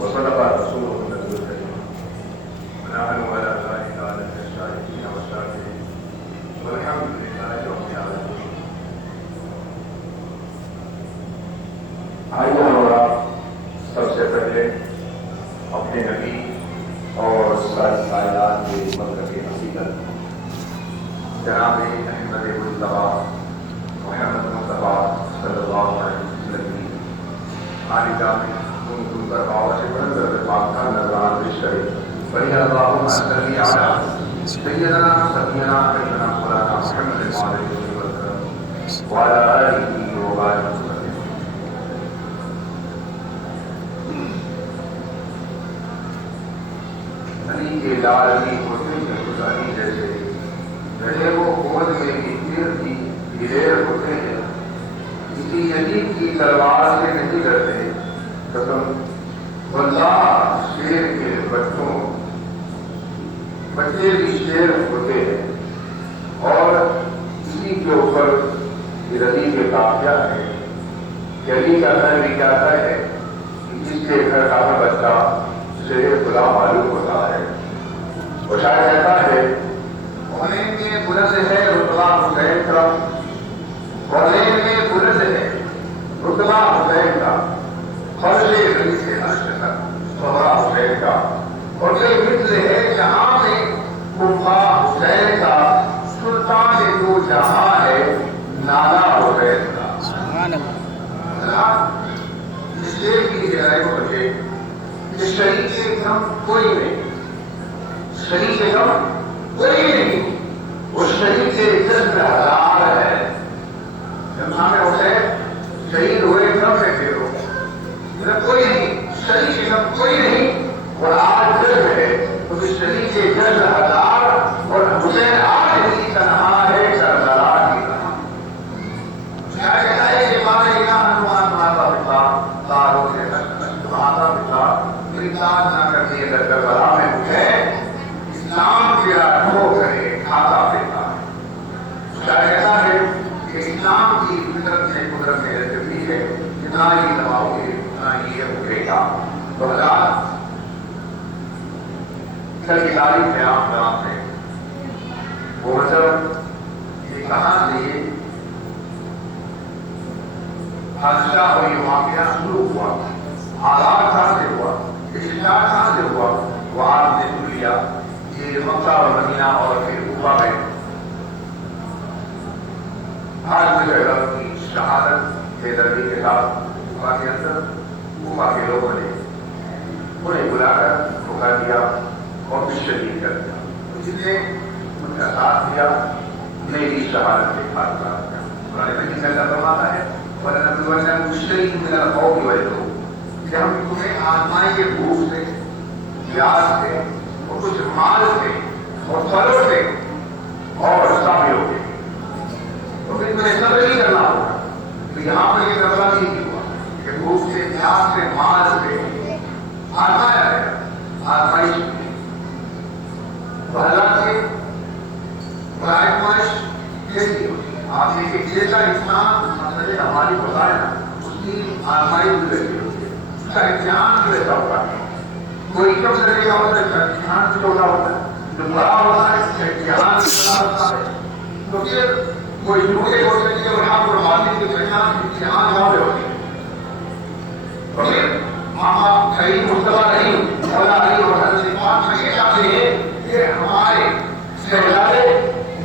وصدق رسوله النبي الكريم ونحن على ذلك من الشاهدين والشاكرين والحمد لله رب العالمين. آئیے ہمارا سب سے پہلے اپنے نبی اور ساری کائنات کے برکت حقیقت جناب احمد مصطفیٰ محمد مصطفیٰ صلی اللہ علیہ وسلم کی آل جامع ان پر باور سے بلند پاک کا نظران پیش کرے. ولی اللہم صلی علی سیدنا سیدنا سیدنا مولانا محمد علیہ وسلم وعلی آلہ وبارک وسلم. علی کے لال علی حسین کے گزاری جیسے وہ قوت میں تیر کی دلیر ہوتے ہیں کسی یتیم کی تلوار سے نہیں ڈرتے. قسم واللہ شیر کے بچے بھی شیر ہوتے ہیں اور اسی کے اوپر علی کے قافیہ ہے کہ علی کا گھر بھی کہتا ہے کہ جس کے گھر کا بچہ شیر خدا معلوم ہوتا ہے. وہ شاید کہتا ہے ہونے میں بلند ہے رتبہ حسین کا، ہونے میں بلند ہے رتبہ حسین کا، فرض علی سے عرش تک صحرا حسین کا، اور یہ مثل ہے جہاں میں کفا حسین کا، سلطان دو جہاں ہے نالا حسین کا. سبحان اللہ. اس شیر کی گہرائی کو بچے کہ شریک کم کوئی نہیں، شریک کم کوئی نہیں، وہ شریک سے جذب ہزار ہے. امام حسین شہید ہوئے سب سے پھر ہو کوئی نہیں، شریک کم کوئی نہیں، اور آج جذب ہے تو شریک سے جذب ہزار، اور حسین آج بھی تنہا ہے کربلا کی طرح. کیا کہتا ہے کہ مانا الہ ہنوان ماتا پتا تاروں سے ماتا پتا انسان نہ کرتی ہے کربلا میں مجھے اسلام کیا ٹھو کرے کھاتا پیتا ہے. شاید کہتا ہے کہ اسلام کی فطرت سے قدرت سے رجبی ہے، جتنا ہی دباؤ گے اتنا ہی یہ اگے گا. تو حضرات کل کی تاریخ ہے آپ نام سے وہ مطلب یہ کہاں سے یہ حادثہ اور یہ واقعہ شروع ہوا، حالات کہاں سے ہوا، اشتہار کہاں سے ہوا. وہ آپ نے سن لیا کہ مکہ اور مدینہ اور پھر کوفہ میں ہر جگہ کی شہادت کے درجے کے ساتھ کوفہ کے اندر کوفہ کے لوگوں نے انہیں بلا کر دھوکہ دیا اور شہید کر دیا. جس نے ان کا ساتھ دیا میری شہادت کے خاطر کیا. قرآن مجید میں اللہ فرماتا ہے وَلَنَبْلُوَنَّكُمْ بِشَيْءٍ مِّنَ الْخَوْفِ وَالْجُوعِ کہ ہم تمہیں آزمائیں گے بھوک سے، پیاس سے، اور کچھ مال سے اور پھلوں سے اور ساحلوں سے. تو پھر تمہیں صبر ہی کرنا ہوگا. تو یہاں پر یہ مسئلہ نہیں ہوا کہ بھوک سے، پیاس سے، مال سے آزمایا ہے، آزمائش کی. تو حضرات کے آزمائش کیسی ہوتی ہے؟ آپ دیکھیں جیسا انسان مسئلے ہماری بتائے نا اس کی آزمائش بھی ویسی ہوتی ہے، اس کا امتحان بھی ویسا ہوتا ہے. کوئی کم درجے کا ہوتا ہے اس کا امتحان بھی چھوٹا ہوتا ہے، جو بڑا ہوتا ہے اس کا امتحان بھی بڑا ہوتا ہے. تو پھر کوئی جھوٹے ہوتے ہیں اور یہاں پر ماضی کے پہچان امتحان وہاں پہ ہوتی ہے. تو پھر ماما کریم مصطفیٰ رحیم مولا علی اور حضرت پاک میں یہ چاہتے ہیں کہ ہمارے شہزادے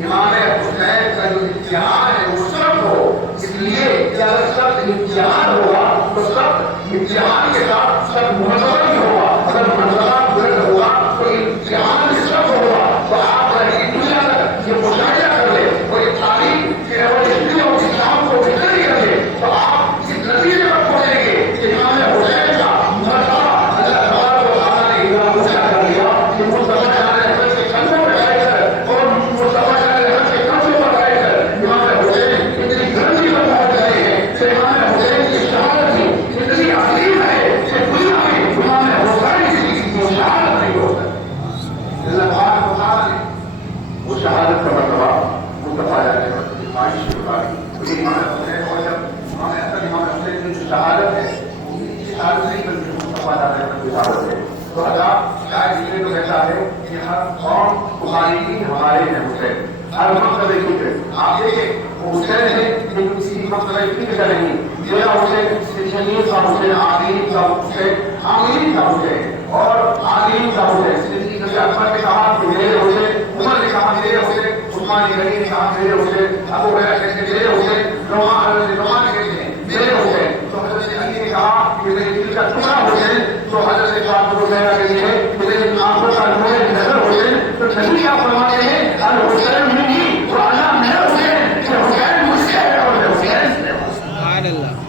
امام حسین کا جو امتحان ہے وہ سخت ہو. اس لیے کہ اگر سخت امتحان ہوگا تو سخت امتحان کے ساتھ سخت منظر بھی ہوگا. اگر منظرہ بلند ہوگا تو امتحان بھی سخت ہوگا. تو آپ دنیا تک یہ مشاہدہ کر لیں اور یہ تعلیم کہ اسلام کو بہتر ہی کر لیں تو آپ اس نتیجے پر پہنچیں گے کہ امام حسین کا مرتبہ اللہ تبارک و تعالیٰ نے اتنا اونچا کر دیا کہ مصطفیٰ جان احمد کے کندھوں پہ بیٹھ کر اور مصطفیٰ جان احمد کے کندھوں پر بیٹھ کر امام حسین اتنی گرمی پر پہنچ گئے ہیں کہ امام حسین کی شہادت بھی اتنی عظیم ہے کہ دنیا میں امام حسین کی شہادت نہیں ہو سکتی. اللہ تبارک و تعالیٰ نے وہ شہادت کا مرتبہ مصطفیٰ جان احمد کی خواہش کی بتائی. امام حسین اور جب امام حسین کی شہادت ہے وہ شہادت نہیں بنتی. ہے تو اللہ شاید اس لیے تو کہتا ہے کہ ہر قوم تمہاری کی ہمارے ہیں حسین، ہر مقصد فکر آپ دیکھیں حسین ہے لیکن کسی مقصد فکر کا نہیں، میرا حسین شہید کا حسین، عامرین کا حسین، عامرین کا حسین اور عامرین کا حسین، زندگی کے اکبر نے کہا کہ میرے حسین، عمر نے کہا میرے حسین، عثمان غنی نے کہا میرے حسین، ابو ہریرہ کہتے ہیں میرے حسین، حضرت نعمان کہتے ہیں میرے حسین، تو حضرت علی نے کہا کہ میرے دل کا ٹکڑا حسین، تو حضرت پاک کو کہنا کہتے ہیں کہ میرے آنکھوں کا نور نظر حسین، تو نبی کیا فرماتے ہیں الحسین منی وانا من حسین، کہ حسین مجھ سے ہے اور حسین سے ہے۔ سبحان اللہ۔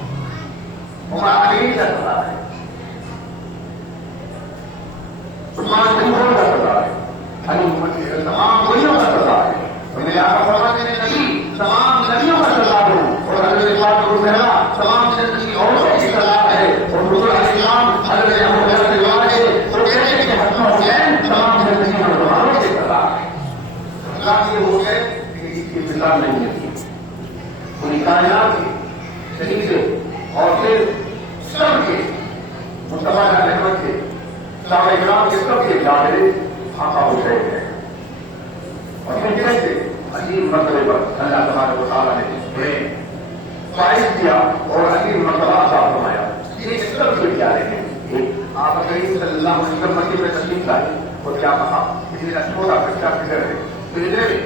عامرین کا سزا ہے، عثمان غنی کا سزا ہے، علی تمام ولیوں کا سزا ہے، اور میرے آقا فرماتے ہیں نبی تمام نبیوں کا سزا دو، اور حضرت پاک کو کہنا تمام زندگی عورتوں کی سزا ہے، اور حضور علیہ السلام حضرت ابو ہریرہ سے روایت ہے وہ کہتے ہیں کہ حسن حسین تمام زندگی مسلمانوں کی سزا ہے۔ اللہ یہ ہو گئے کہ اس کی مثال نہیں ہے، پوری کائنات کی شہید اور پھر سب کے مصطفیٰ رحمت کے صحابہ کرام کے سب کے جاہر آقا حسین ہے، اور پھر کیسے عظیم مرتبے پر اللہ تبارک و تعالیٰ نے انہیں فائز کیا اور عظیم مرتبہ عطا فرمایا۔ یہ سب کے پیارے ہیں، ایک آپ کریم صلی اللہ علیہ وسلم مکے میں تشریف لائے اور کیا کہا کہ میرا چھوٹا بچہ فکر ہے، پھر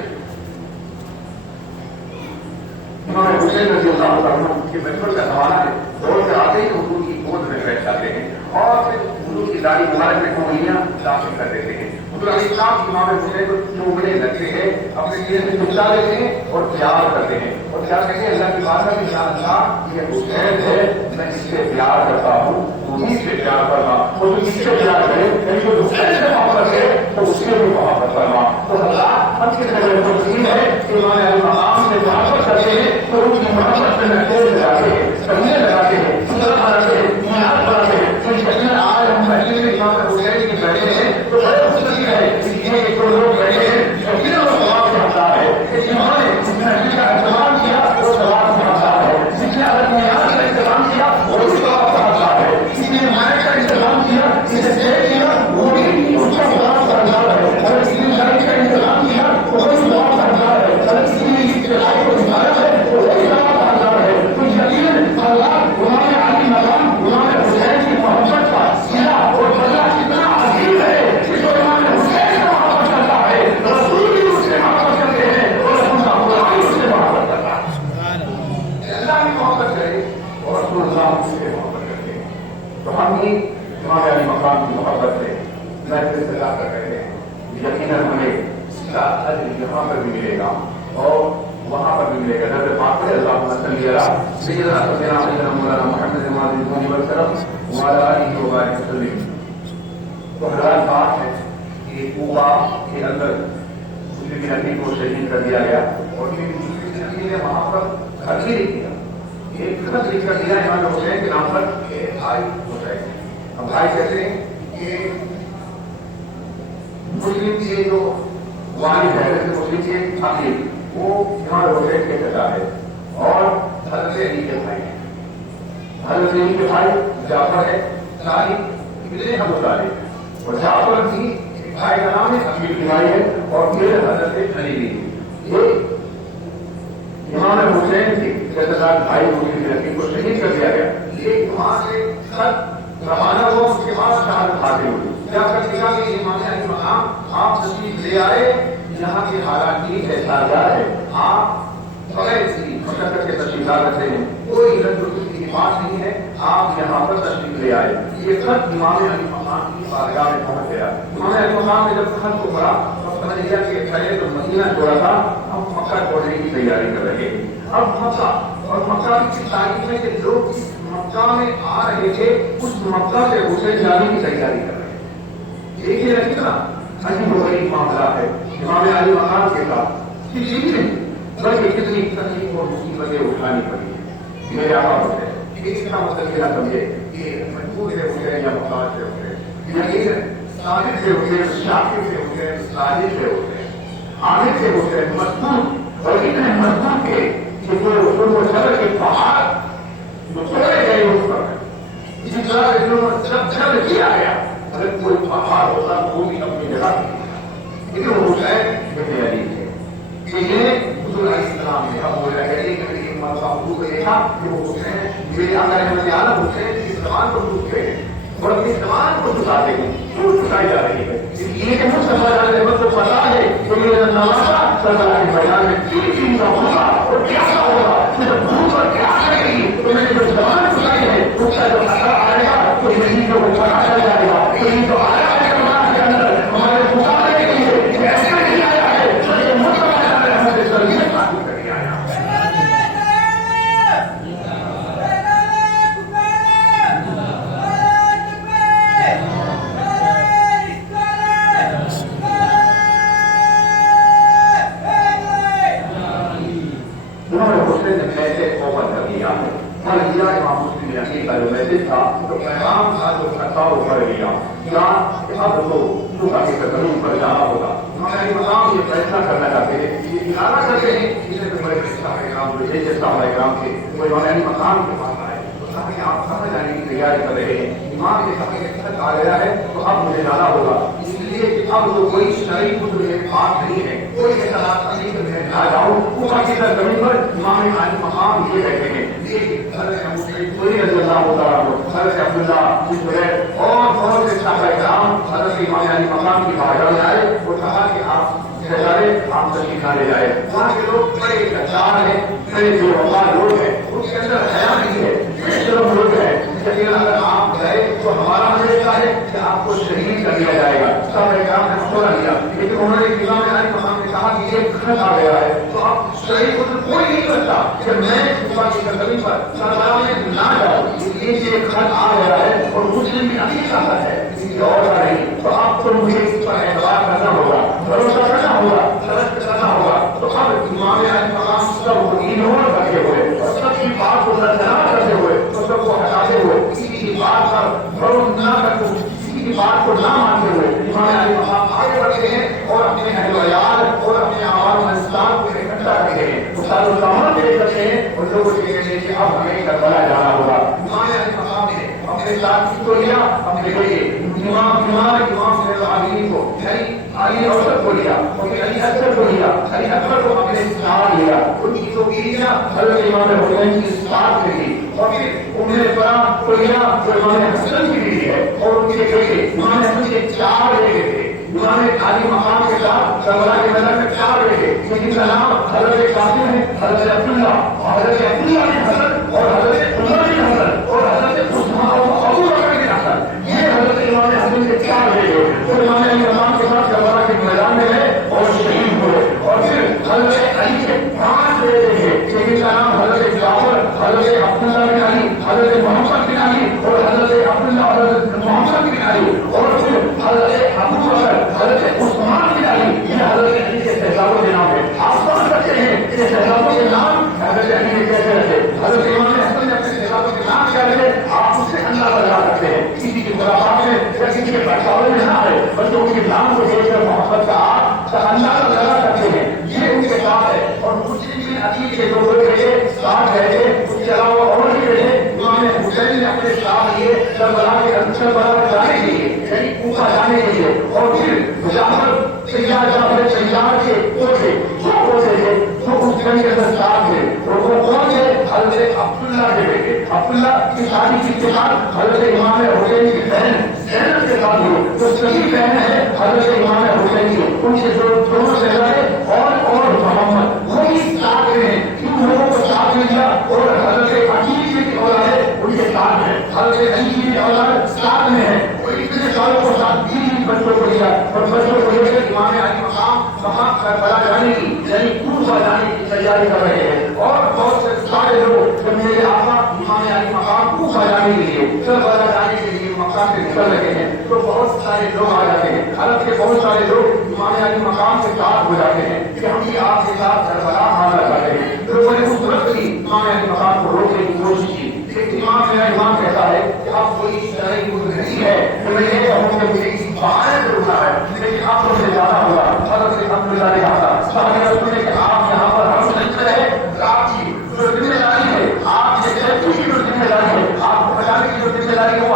امام حسین رضی اللہ عنہ کے بچپن کا زمانہ ہے، دور سے آتے ہی حضور کی گود میں بیٹھ جاتے ہیں اور پھر حضور کی داڑھی مبارک میں انگلیاں داخل کر دیتے ہیں۔ حضور علیہ السلام امام حسین کو چومنے لگتے ہیں، اپنے لیے سے چمٹا لیتے ہیں اور پیار کرتے ہیں، اور کیا کہتے ہیں اللہ کی بات ہے کہ یا اللہ یہ حسین ہے، میں اس سے پیار کرتا ہوں، تو اس سے پیار کرنا، اور جو اس سے پیار کرے یعنی جو حسین سے محبت ہے تو اس سے بھی محبت کرنا۔ تو اللہ ہم کے ذریعے تقسیم ہے کہ امام علی مقام سے محبت کرتے ہیں تو ان کی محبت میں نقطے لگاتے ہیں، سمجھے لگاتے ہیں، سندر بناتے ہیں، میعاد بناتے ہیں۔ تو یقیناً آج ہم مسجد میں امام حسین کی بیٹھے ہیں تو بڑے خوشی ہے کہ یہ جو لوگ بیٹھے ہیں یقیناً وہ ثواب سے حقدار ہے کہ جنہوں نے مسجد کا اہتمام کیا وہ ثواب سے حقدار ہے، جس نے اگر میعاد کا انتظام کیا وہ بھی ثواب سے حقدار ہے، جس نے مائع کا انتظام کیا، جسے طے کیا وہ بھی اس کا ثواب سے حقدار ہے، اگر کسی نے گاڑی کا انتظام کیا وہ بھی ثواب سے حقدار ہے، اگر کسی نے اس لڑائی کو نکالا ہے وہ بھی ثواب سے حقدار ہے۔ تو یقیناً اللہ امام علی مقام امام حسین کی محبت کا صلہ اور بدلہ کتنا عظیم ہے، اس کو امام حسین سے محبت کرتا ہے، رسول بھی اس سے محبت کرتے ہیں اور رسول کا قرآن بھی اس سے محبت کرتا ہے۔ اللہ بھی محبت کرے اور رسول اللہ اس سے محبت کرتے ہیں، تو ہم بھی امام علی مقام کی محبت سے محفل سجا کر رہے ہیں، یقیناً ہمیں اس کا اجر یہاں پر بھی ملے گا اور وہاں پر بھی ملے گا۔ نظر پاک ہے اللہم صلی علی سیدنا سیدنا مولانا محمد وعلی آلہ وبارک وسلم۔ تو حضرات بات ہے کہ کوبا کے اندر دوسری نبی کو شہید کر دیا گیا اور پھر دوسری نبی نے وہاں پر خط بھی لکھ دیا، ایک خط لکھ کر دیا امام حسین کے نام پر کہ بھائی حسین۔ اب بھائی کہتے ہیں کہ مسلم کے جو والد ہے مسلم کے عقیل وہ امام حسین کے چچا ہے اور حضرت علی کے بھائی ہیں، حضرت علی کے بھائی جعفر ہے، طالب ابن ابو طالب، اور جعفر کی ایک بھائی کا نام ہے عقیل کی بھائی ہے، اور پھر حضرت علی بھی یہ امام حسین کے چچا بھائی مسلم کے عقیل کو شہید کر دیا گیا۔ یہ وہاں سے خط روانہ ہوا، اس کے بعد شہادت حاصل ہوئی، جا کر لکھا کہ امام علی مقام آپ تشریف لے آئے، یہاں کے حالات یہ ہے سازگار ہے، آپ بغیر کسی مشقت کے تشریف لا رکھتے ہیں، کوئی رنج کی بات نہیں ہے، آپ یہاں پر تشریف لے آئے۔ یہ خط امام علی مقام کی بارگاہ میں پہنچ گیا۔ امام علی مقام نے جب خط کو پڑھا تو سمجھ لیا کہ پہلے تو مدینہ چھوڑا تھا، اب مکہ چھوڑنے کی تیاری کر رہے ہیں۔ اب مکہ اور مکہ کی تاریخ میں کہ لوگ اس مکہ میں آ رہے تھے اس مکہ سے حسین جانے کی تیاری کر رہے ہیں۔ ایک یہ نہیں تھا عجیب و غریب معاملہ ہے امام علی مقام کے ساتھ، صرف یہی نہیں بلکہ کتنی تکلیف اور مصیبتیں اٹھانی پڑی ہیں۔ میرے آقا ہوتے ہیں اس کا مطلب یہ نہ سمجھے کہ مجبور سے ہوتے ہیں یا محتاج سے ہوتے ہیں، یقین صادق سے ہوتے ہیں، شاکر سے ہوتے ہیں، صادق سے ہوتے ہیں، عامر سے ہوتے ہیں، مضبوط اور اتنے مضبوط کے کہ جو صبر کے پہاڑ جو توڑے گئے اس پر جن جب کیا گیا اگر کوئی پہاڑ ہوتا تو وہ بھی اپنی جگہ لیکن وہ حسین ابن علی تھے کہ یہ حضور علیہ السلام نے اب وہ رہے کہ ایک مرتبہ حضور کو دیکھا کہ وہ حسین میرے آقا رحمت عالم حسین کی زبان کو ڈوبتے ہیں اور اپنی زبان کو ڈساتے ہیں کیوں ڈسائی جا رہی ہے اس لیے کہ مصطفیٰ علیہ وسلم کو پتا ہے کہ میرا نوازا صلی اللہ علیہ بیان میں تین چیز کا ہوگا اور کیسا ہوگا جب بھوک اور پیاس لگے گی تو میں نے جو زبان ڈسائی ہے اس کا جو اثر آئے گا تو میری جو پتا چل جائے گا تو یہ جو آیا ہے قرآن کے اندر ہمارے مقابلے کے لیے ایسے نہیں آیا ہے جو یہ مصطفیٰ علیہ رحمت صلیت قابل کر کے آیا امام مسلم رحمۃ کا جو میسج تھا تو پیغام تھا جو ستاؤ کر لیا اب تو آگے قدم پر جانا ہوگا ہمارے مقام یہ فیصلہ کرنا چاہتے ہیں یہ اشارہ کرتے ہیں جسے بڑے صاحب کرام تھے وہ امام مقام کے پاس آئے تاکہ آپ سمجھ آنے کی تیاری کر رہے ہیں امام کے سمجھ کے خط آ گیا ہے تو اب مجھے جانا ہوگا اس لیے اب تو کوئی شرعی میرے پاس نہیں ہے کوئی ایسا راستہ نہیں کہ میں نہ جاؤں اوپر کی طرف زمین پر امام عالی مقام یہ کہتے ہیں لیکن حضرت ابو سعید خدری رضی اللہ تعالیٰ عنہ حضرت عبداللہ بن زبیر اور بہت سے صحابہ کرام حضرت امام عالی مقام کی بارگاہ میں آئے اور کہا کہ آپ آپ تشریف نہ لے جائے وہاں کے لوگ بڑے غدار ہیں بڑے بے وفا لوگ ہیں ان کے اندر حیا نہیں ہے بے شرم لوگ ہیں لیکن اگر آپ گئے تو ہمارا مجھے ہے کہ آپ کو شہید کر دیا جائے گا سب احکام نے مشورہ دیا لیکن انہوں نے امام عالی مقام نے کہا کہ یہ خط آ گیا ہے تو اب شہید کو کوئی نہیں کرتا کہ میں اوپر کی زمین پر سربراہ میں نہ جاؤں اس لیے یہ خط آ گیا ہے اور مسلم بھی ابھی چاہتا ہے اور نہیں تو آپ کو مجھے اس پر اعتبار کرنا ہوگا بھروسہ کرنا ہوگا سرد کرنا ہوگا تو اب امام عالی مقام سب کو اگنور رکھے ہوئے اور سب کی بات کو نظر کرتے ہوئے اور سب کو ہٹاتے ہوئے کسی کی بات پر بھروسہ نہ رکھو کسی کی بات کو نہ مانتے ہوئے امام عالی مقام آگے بڑھتے ہیں اور اپنے اہل و عیال اور اپنے عوام انسان کو اکٹھا کرتے ہیں وہ سارے سامان دے سکتے ہیں اور لوگوں کو کہتے ہیں کہ اب ہمیں کربلا جانا ہوگا امام عالی مقام نے اپنے ساتھی کو لیا اپنے لیے امام علی کو علی اوسط کو لیا اور علی اکبر کو لیا علی اکبر کو اپنے ساتھ لیا ان کی تو کیا حضرت امام حسین کی ساتھ میں لی اور پھر انہیں فرا کو لیا جو امام حسن کی بیوی ہے اور ان کے بیٹے امام حسن کے 4 بیٹے تھے امام عالی مقام کے ساتھ کربلا کے نظر میں 4 بیٹے جن کا نام حضرت قاسم ہے حضرت عبداللہ حضرت عبداللہ بن حسن اور حضرت عمر بن حسن اور حضرت عثمان اور ابو بکر بن حسن یہ حضرت امام حسن کے 4 بیٹے اور امام علی مقام کے ساتھ کربلا کے میدان میں ہے اور شہید ہوئے اور پھر حضرت علی کے 5 بیٹے تھے جن کا نام حضرت جعفر حضرت عبداللہ بن علی حضرت محمد بن علی اور حضرت عبداللہ حضرت محمد بن علی اور پھر حضرت ابو بکر حضرت عثمان بن علی یہ حضرت علی کے شہزادوں کے نام ہے آپ سمجھ سکتے ہیں کہ شہزادوں کے نام حضرت علی نے کیسے رکھے حضرت امام حسن نے اپنے شہزادوں کے نام کیا رکھے آپ اس سے اندازہ لگا سکتے ہیں کسی کی خرافات میں یا کسی کے پہچانے میں نہ آئے بلکہ ان کے نام کو دیکھ کر محبت کا آپ اندازہ لگا سکتے ہیں یہ ان کے ساتھ ہے اور مسلم بن عقیل کے جو لوگ رہے ساتھ رہے اس کے علاوہ اور بھی رہے امام حسین نے اپنے ساتھ لیے کربلا کے کربلا جانے کے لیے یعنی کوفہ جانے کے لیے اور پھر جعفر سیار کے پوتے جو پوتے تھے جو اس جنگ کے اندر ساتھ تھے اور وہ کون تھے حضرت عبداللہ کے بیٹے عبداللہ کی شادی کی اتفاق حضرت امام حسین کی بہن زینب کے ساتھ ہوئی جو صحیح بہن ہے حضرت امام حسین کی ان کے دونوں شہزادے اور محمد وہی ساتھ میں ان لوگوں کو ساتھ میں لیا اور حضرت عقیل کی اولاد ہے ان کے ساتھ ہے حضرت علی کی اولاد ساتھ میں ہے اور اتنے سالوں کو ساتھ 20 بچوں کو لیا اور بچوں کو لے کر امام علی مقام وہاں کربلا جانے کی یعنی کوفہ جانے کی تیاری کر رہے ہیں اور بہت سے سارے لوگ جب میرے آقا امام علی مقام کوفہ جانے کے لیے کربلا جانے کے لیے مقام سے نکل رہے ہیں تو بہت سارے لوگ آ جاتے ہیں عرب کے بہت سارے لوگ امام علی مقام کے ساتھ ہو جاتے ہیں کہ ہم بھی آپ کے ساتھ کربلا آنا چاہتے ہیں لوگوں نے اس وقت بھی امام علی مقام کو روکنے کی کوشش کی لیکن میرا امام کہتا ہے کہ اب کوئی شرعی نہیں ہے کہ میں یہ کہوں کہ مجھے اس بہانے سے روکنا ہے لیکن آپ کو مجھے جانا ہوگا حضرت عبداللہ نے کہا صاحب رسول نے کہ آپ یہاں پر ہم سنتے رہے آپ کی جو ذمہ داری ہے آپ یہ کی جو ذمہ داری ہے آپ کو بچانے کی جو ذمہ داری ہے وہ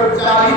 140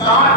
60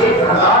1000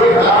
1000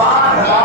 5000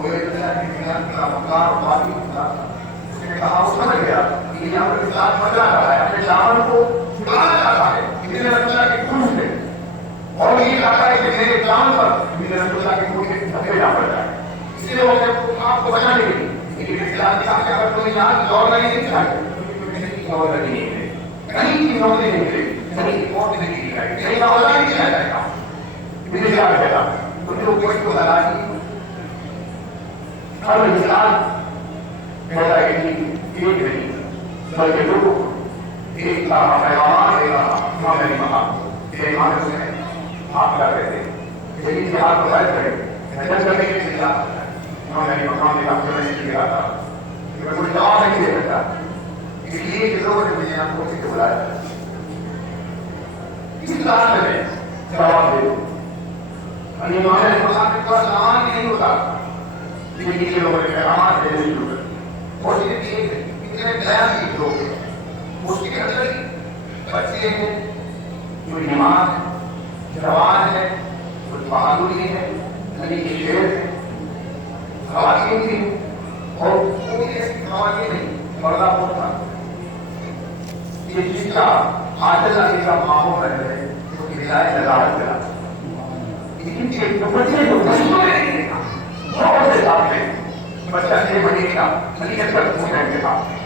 وہ کا مکار باقی تھا. اس نے کہا وہ سمجھ گیا کہ یہ ہم کے ساتھ مزہ کر رہا ہے, اپنے دامن کو چھڑانا چاہتا ہے میرے رسول اللہ کے خون سے, اور یہ چاہتا ہے کہ میرے جان پر میرے رسول اللہ کے خون سے دھکیلا پڑ جائے. اس لیے وہ آپ کو بچانے کے لیے اگر کوئی یہاں دوڑ نہیں چاہیے دوڑ نہیں ہے, کہیں کی نوکری نہیں ملے, کہیں کی موت نہیں کی جائے, کہیں کا وجہ نہیں کیا جائے گا. میرے کیا کہے گا تو جو کوئی کو لگا دی ہر انسان پیدا ایک نہیں بلکہ لوگ ایک پیغامات میری مقام ایمان سے آپ کیا کہتے ہیں لیکن کہ آپ کو غیر کریں جب کرنے کے لیے میری مقام میں کام کرنے کے لیے آتا میں کوئی جواب نہیں دے سکتا, اس لیے کہ لوگوں نے مجھے آپ کو سے بلایا اس طرح سے میں جواب دے دوں. ایمان مقام میں کوئی سامان نہیں ہوتا, لیکن یہ لوگوں نے پیغامات دینے شروع کر اور یہ اتنے بیان کی لوگ ہیں اس کے اندر بچے ہیں جو ایمان ہے, جوان ہے, کچھ بہادری ہے, نبی کے شعر ہے, خواتین بھی اور کوئی ایسی خواتین نہیں پردہ ہوتا. یہ چیز کا عادل علی کا ماحول ہے جو کہ ہدایت نظارت کرا, لیکن یہ بچے جو بچوں نے نہیں دیکھا بہت سے ساتھ میں بچہ 6 مہینے کا علی اکبر حسین کے پاس ہے,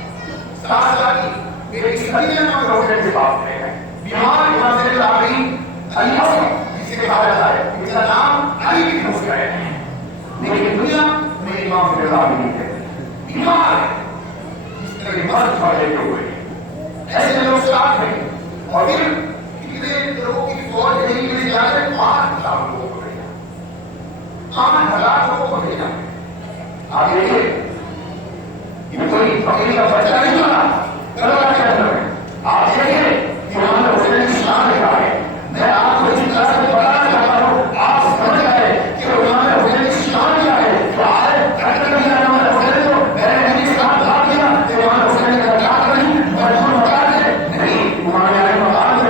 7 سال کی بیٹی خدیجہ حسین کے پاس ہے, بیمار امام زین العابدین علی جسے کہا جاتا ہے اس کا نام علی بن حسین ہے, لیکن دنیا میں امام زین العابدین ہے, بیمار ہے, اس طرح کے مرد پڑے ہوئے ایسے لوگ ساتھ ہیں. اور پھر اتنے لوگوں کی فوج نہیں ملے جاتے 5,000 لوگوں کو بھیجا, 5,000 لوگوں کو بھیجا. آپ دیکھیے یہ کوئی فقیر کا بچہ نہیں بنا کرنا چاہتا ہے. آپ دیکھیے کہ امام حسین کی شان کیا ہے. میں آپ کو اس طرح سے بتانا چاہتا ہوں آپ سمجھ گئے کہ امام حسین کی شان کیا ہے. تو آئے امام حسین کو میں نے نبی کے ساتھ بات کیا کہ امام حسین کا کیا کریں مجبور بتا دیں نہیں امام علیہ مقام سے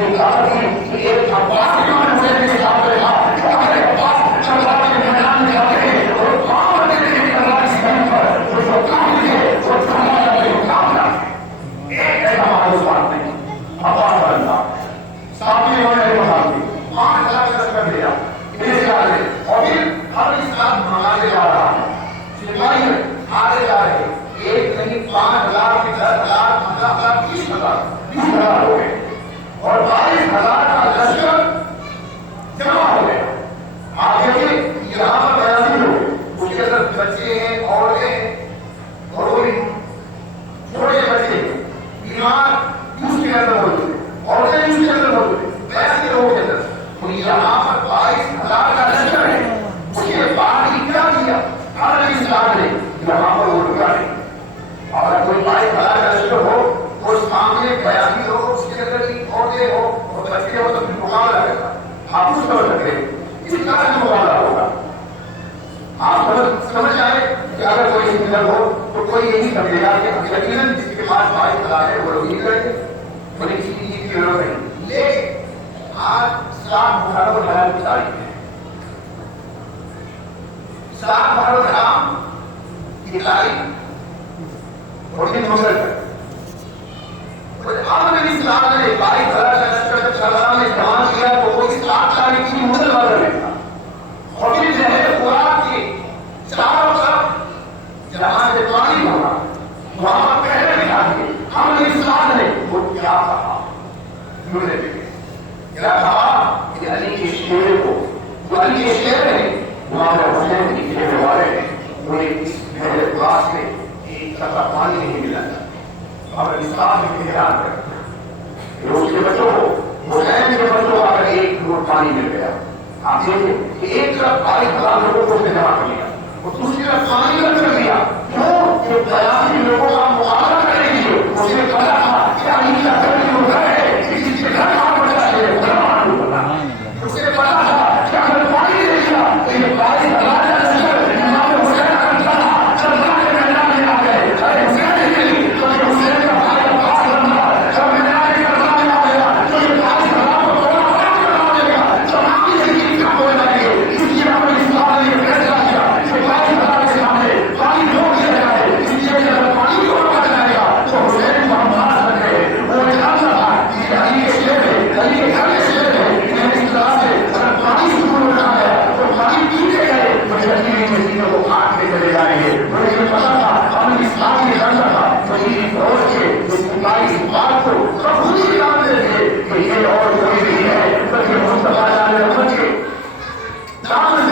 یہ کہا کہ ایک عباس امام حسین کے ساتھ رہا اگر عباس چلوا کے میدان میں آتے ہیں اور اور 22,000 کا لشکر جمع ہو گیا. آپ دیکھیے یہاں پر بیان لوگ اس کے اندر بچے ہیں, عورتیں ہیں, اور وہ چھوٹے بچے ہیں, بیمار اس کے اندر موجود ہیں, عورتیں اس کے اندر موجود ہیں, ویسے لوگوں کے اندر. تو یہاں پر 22,000 کا لشکر ہے. اس کے بعد ہی کیا کیا ہر انسان نے یہاں پر وہ رکا نہیں. اگر کوئی 22,000 کا لشکر ہو تو سامنے بیانی ہو, اس کے اندر کی عورتیں ہو اور بچے ہو تو پھر مقابلہ کرتا. آپ اس سمجھ سکتے ہیں اس طرح سے مقابلہ ہوگا. آپ سمجھ آئے کہ اگر کوئی اندر ہو تو کوئی یہی سمجھے گا کہ یقیناً جس کے پاس 22,000 ہے وہ لوگ یہ کریں گے, بڑی کسی چیز کی ضرورت نہیں. لیکن آج 7 محرم الحرام کی تاریخ ہے. 7 محرم الحرام کی تاریخ اور دن منگل ہے. آپ نے اسلام نے 22,000 کا لشکر جب سردار نے جمع کیا تو وہ 7 تاریخ کی منگل والا میں تھا. اور پھر زہر خوراک کے چاروں طرف جہاں سے پانی ہوگا وہاں پر پہلے دکھا دیے ہم نے اسلام نے وہ کیا کہا. کیا کہا کہ علی کے شعر کو جو علی کے شعر ہے امام حسین کی کہنے والے ہیں انہیں اس زہر خوراک سے ایک قطرہ پانی نہیں ملا تھا. اور انصاف میں خیال کریں اس کے بچوں کو حسین کے بچوں کو اگر ایک گھونٹ پانی مل گیا, آپ دیکھیں کہ ایک طرف 22,000 لوگوں کو اس نے جمع کر لیا اور دوسری طرف پانی بند کر دیا. کیوں بیانی لوگوں کا مقابلہ کرنے کے لیے اس نے پتا تھا کہ علی کا گھر جو گھر ہے کسی سے گھر کہاں پڑتا ہے اس نے پتا تھا کہ اگر پانی دے دیا تو یہ 22,000 کا لشکر امام حسین کا تھا چلنا کے میدان میں آ گئے. ارے حسین کے لیے تو یہ حسین کا بھائی عباس بنتا جب میدان کے کرنا میں آ گیا تو یہ 22,000 کو تھوڑا فرق کرنا دے گا. جب آپ کی زندگی کا کوئی لگے اس لیے ہمیں اسلام نے فیصلہ کیا اپنی تقریری مسیحوں کو کاٹتے چلے جائیں گے. مجھے پتا تھا، ہم اس بات میں جانتا تھا، مسیحی فوج کے اس بات کو